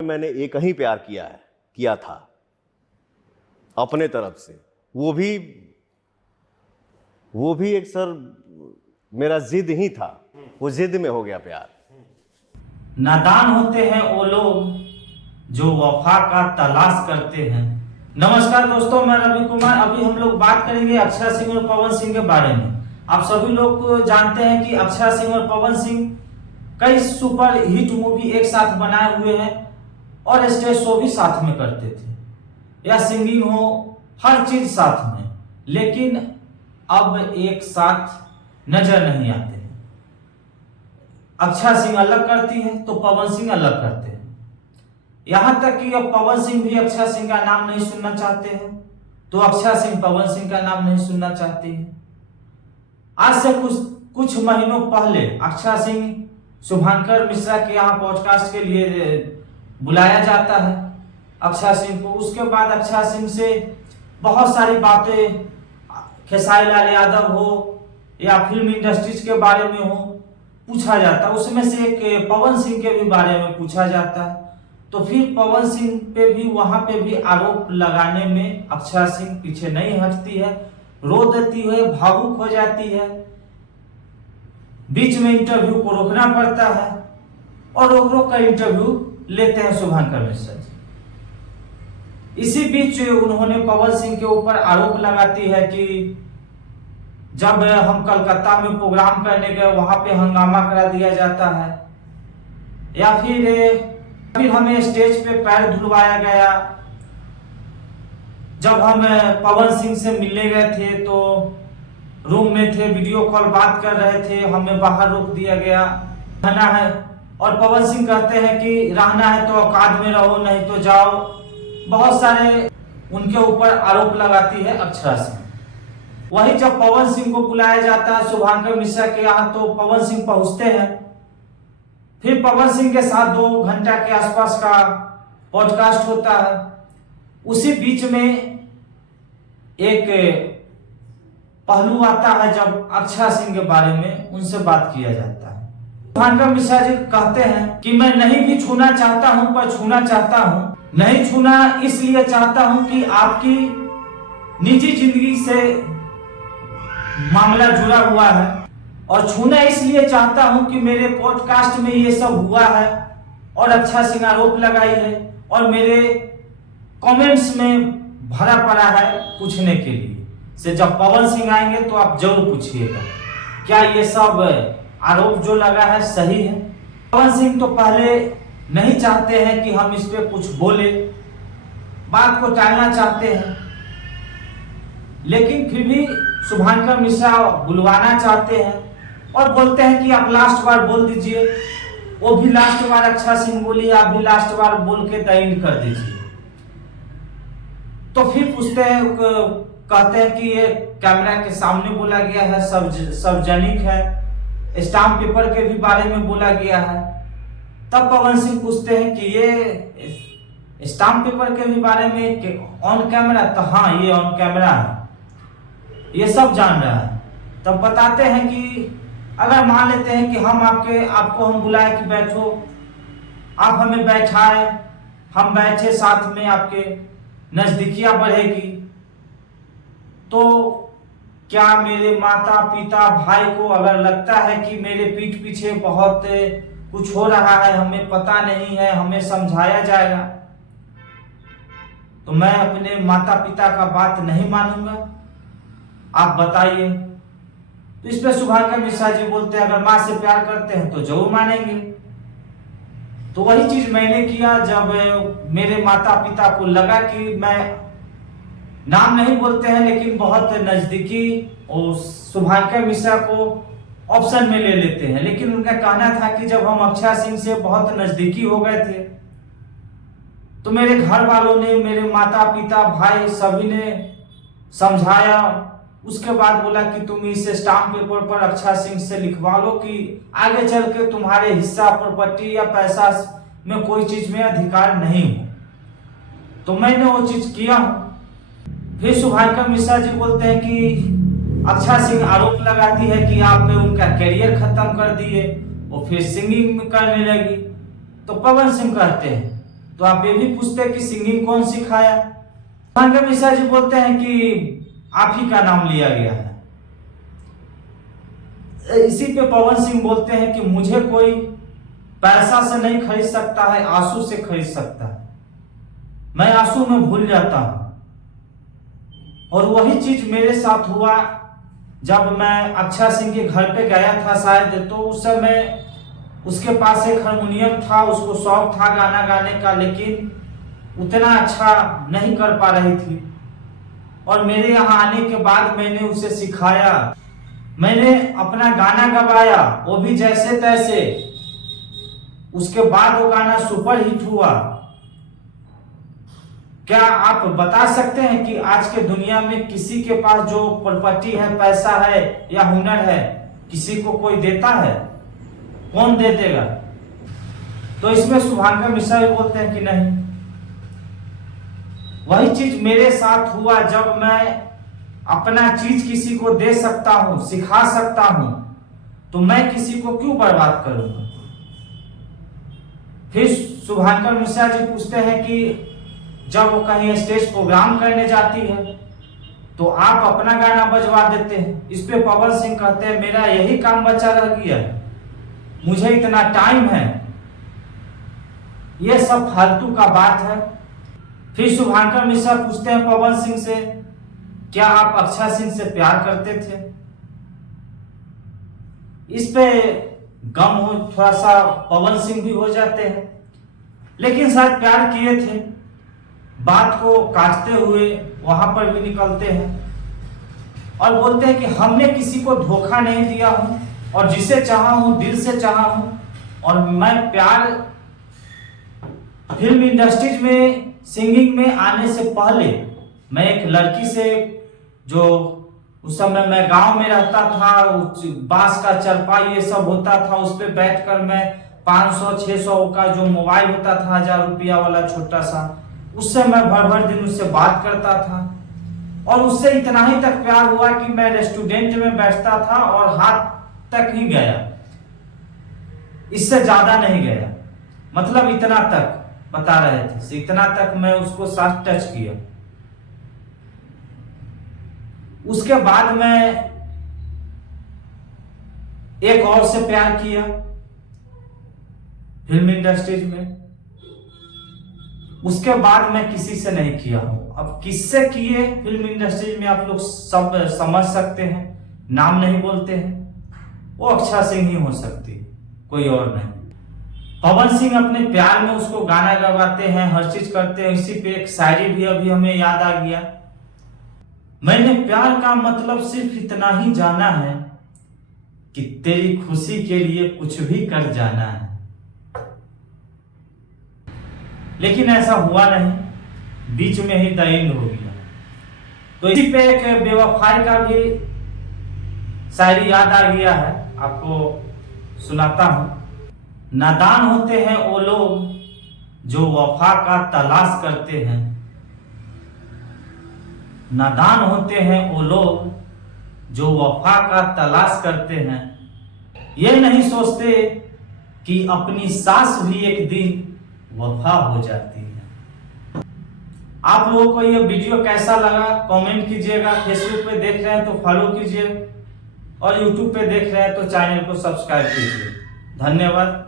मैंने एक ही प्यार किया था अपने तरफ से, वो भी एक सर मेरा जिद ही था, वो जिद में हो गया प्यार। नादान होते हैं वो लोग जो वफा का तलाश करते हैं। नमस्कार दोस्तों, मैं रवि कुमार। अभी हम लोग बात करेंगे अक्षरा सिंह और पवन सिंह के बारे में। आप सभी लोग जानते हैं कि अक्षरा सिंह और पवन सिंह कई सुपर हिट मूवी एक साथ बनाए हुए हैं और स्टेज शो भी साथ में करते थे, या सिंगिंग हो, हर चीज साथ में। लेकिन अब एक साथ नजर नहीं आते हैं। अक्षरा सिंह अलग करती है तो पवन सिंह अलग करते हैं। यहां तक कि अब पवन सिंह भी अक्षरा सिंह का नाम नहीं सुनना चाहते हैं, तो अक्षरा सिंह पवन सिंह का नाम नहीं सुनना चाहती है। आज से कुछ महीनों पहले अक्षरा सिंह शुभांकर मिश्रा के यहाँ पॉडकास्ट के लिए बुलाया जाता है अक्षरा सिंह को। उसके बाद अक्षरा सिंह से बहुत सारी बातें, खेसारी लाल यादव हो या फिल्म इंडस्ट्रीज के बारे में हो, पूछा जाता है। उसमें से एक पवन सिंह के भी बारे में पूछा जाता है। तो फिर पवन सिंह पे भी वहां पे भी आरोप लगाने में अक्षरा सिंह पीछे नहीं हटती है, रो देती है, भावुक हो जाती है। बीच में इंटरव्यू को रोकना पड़ता है और रोक कर इंटरव्यू लेते हैं शुभांकर मिश्रा जी। इसी बीच उन्होंने पवन सिंह के ऊपर आरोप लगाती है कि जब हम कलकत्ता में प्रोग्राम करने गए वहां पे हंगामा करा दिया जाता है, या फिर हमें स्टेज पे पैर धुलवाया गया। जब हम पवन सिंह से मिलने गए थे तो रूम में थे, वीडियो कॉल बात कर रहे थे, हमें बाहर रोक दिया गया, रहना है। और पवन सिंह कहते हैं कि रहना है तो औकात में रहो, नहीं तो जाओ। बहुत सारे उनके ऊपर आरोप लगाती है अक्षरा सिंह। वही जब पवन सिंह को बुलाया जाता है शुभांकर मिश्रा के यहाँ, तो पवन सिंह पहुंचते हैं। फिर पवन सिंह के साथ 2 घंटा के आसपास का पॉडकास्ट होता है। उसी बीच में एक पहलू आता है जब अक्षरा सिंह के बारे में उनसे बात किया जाता है। शुभांकर मिश्रा जी कहते हैं कि मैं नहीं भी छूना चाहता हूं, पर छूना चाहता हूं। नहीं छूना इसलिए चाहता हूं कि आपकी निजी जिंदगी से मामला जुड़ा हुआ है, और छूना इसलिए चाहता हूं कि मेरे पॉडकास्ट में ये सब हुआ है और अक्षरा सिंह आरोप लगाई है और मेरे कमेंट्स में भरा पड़ा है पूछने के लिए से। जब पवन सिंह आएंगे तो आप जरूर पूछिएगा क्या ये सब आरोप जो लगा है सही है। पवन सिंह तो पहले नहीं चाहते हैं कि हम इस पे कुछ बोले, बात को टालना चाहते हैं, लेकिन फिर भी शुभांकर मिश्रा बुलवाना चाहते हैं और बोलते हैं कि आप लास्ट बार बोल दीजिए। वो भी लास्ट बार अक्षरा सिंह बोली, आप भी लास्ट बार बोल के तय कर दीजिए। तो फिर पूछते हैं, कहते हैं कि ये कैमरा के सामने बोला गया है, सार्वजनिक है, स्टाम्प पेपर के भी बारे में बोला गया है। तब पवन सिंह पूछते हैं कि ये स्टाम्प पेपर के भी बारे में ऑन कैमरा? तो हाँ, ये ऑन कैमरा है, ये सब जान रहा है। तब बताते हैं कि अगर मान लेते हैं कि हम आपको हम बुलाए कि बैठो, आप हमें बैठाए, हम बैठे साथ में, आपके नजदीकियां बढ़ेगी, तो क्या मेरे माता पिता भाई को अगर लगता है कि मेरे पीठ पीछे बहुत कुछ हो रहा है, हमें पता नहीं है, हमें समझाया जाएगा, तो मैं अपने माता पिता का बात नहीं मानूंगा? आप बताइए। तो इस पे शुभांकर मिश्रा जी बोलते हैं अगर माँ से प्यार करते हैं तो जरूर मानेंगे। तो वही चीज मैंने किया जब मेरे माता पिता को लगा कि मैं, नाम नहीं बोलते हैं लेकिन बहुत नजदीकी, और शुभांकर मिश्रा को ऑप्शन में ले लेते हैं। लेकिन उनका कहना था कि जब हम अक्षरा सिंह से बहुत नजदीकी हो गए थे तो मेरे घर वालों ने, मेरे माता पिता भाई सभी ने समझाया। उसके बाद बोला कि तुम इस स्टाम्प पेपर पर अक्षरा सिंह से लिखवा लो कि आगे चल के तुम्हारे हिस्सा, प्रॉपर्टी या पैसा में कोई चीज में अधिकार नहीं हो। तो मैंने वो चीज किया हूं। फिर शुभांकर मिश्रा जी बोलते हैं कि अक्षरा सिंह आरोप लगाती है कि आपने उनका करियर खत्म कर दिए, वो फिर सिंगिंग करने लगी। तो पवन सिंह कहते हैं तो आप ये भी पूछते हैं कि सिंगिंग कौन सिखाया। शुभांकर मिश्रा जी बोलते हैं कि आप ही का नाम लिया गया है। इसी पे पवन सिंह बोलते हैं कि मुझे कोई पैसा से नहीं खरीद सकता है, आंसू से खरीद सकता है। मैं आंसू में भूल जाता हूं। और वही चीज मेरे साथ हुआ जब मैं अक्षय सिंह के घर पे गया था शायद, तो उस समय उसके पास एक हारमोनियम था, उसको शौक था गाना गाने का, लेकिन उतना अच्छा नहीं कर पा रही थी। और मेरे यहाँ आने के बाद मैंने उसे सिखाया, मैंने अपना गाना गवाया, वो भी जैसे तैसे। उसके बाद वो गाना सुपर हिट हुआ। क्या आप बता सकते हैं कि आज के दुनिया में किसी के पास जो प्रॉपर्टी है, पैसा है या हुनर है, किसी को कोई देता है? कौन दे देगा? तो इसमें शुभांकर मिश्रा भी बोलते हैं कि नहीं। वही चीज मेरे साथ हुआ, जब मैं अपना चीज किसी को दे सकता हूं, सिखा सकता हूं, तो मैं किसी को क्यों बर्बाद करूंगा। फिर शुभांकर मिश्रा जी पूछते हैं कि जब वो कहीं स्टेज प्रोग्राम करने जाती है तो आप अपना गाना बजवा देते हैं। इस पे पवन सिंह कहते हैं मेरा यही काम बचा रह गया है, मुझे इतना टाइम है। ये सब फालतू का बात है। फिर शुभांकर मिश्रा पूछते हैं पवन सिंह से, क्या आप अक्षय सिंह से प्यार करते थे? इस पे गम हो थोड़ा सा पवन सिंह भी हो जाते हैं, लेकिन शायद प्यार किए थे। बात को काटते हुए वहां पर भी निकलते हैं और बोलते हैं कि हमने किसी को धोखा नहीं दिया हूं, और जिसे चाहा हूं दिल से चाहा हूं। और मैं प्यार फिल्म इंडस्ट्रीज में सिंगिंग में आने से पहले मैं एक लड़की से, जो उस समय मैं गांव में रहता था, बांस का चरपाई ये सब होता था, उस पर बैठकर मैं 500-600 का जो मोबाइल होता था 1000 रुपया वाला छोटा सा, उससे मैं भर भर दिन उससे बात करता था। और उससे इतना ही तक प्यार हुआ कि मैं रेस्टोरेंट में बैठता था और हाथ तक ही गया, इससे ज्यादा नहीं गया। मतलब इतना तक बता रहे थे, इतना तक मैं उसको साथ टच किया। उसके बाद मैं एक और से प्यार किया फिल्म इंडस्ट्रीज में। उसके बाद मैं किसी से नहीं किया हूं। अब किससे किए फिल्म इंडस्ट्रीज में आप लोग सब समझ सकते हैं, नाम नहीं बोलते हैं। वो अक्षय सिंह ही हो सकती है, कोई और नहीं। पवन सिंह अपने प्यार में उसको गाना गवाते हैं, हर चीज करते हैं। इसी पे एक शायरी भी अभी हमें याद आ गया, मैंने प्यार का मतलब सिर्फ इतना ही जाना है कि तेरी खुशी के लिए कुछ भी कर जाना है। लेकिन ऐसा हुआ नहीं, बीच में ही द एंड हो गया। तो इसी पे एक बेवफाई का भी शायरी याद आ गया है, आपको सुनाता हूं। नादान होते हैं वो लोग जो वफा का तलाश करते हैं, नादान होते हैं वो लोग जो वफा का तलाश करते हैं। ये नहीं सोचते कि अपनी सांस भी एक दिन वफा हो जाती है। आप लोगों को ये वीडियो कैसा लगा कमेंट कीजिएगा। फेसबुक पे देख रहे हैं तो फॉलो कीजिए, और यूट्यूब पे देख रहे हैं तो चैनल को सब्सक्राइब कीजिए। धन्यवाद।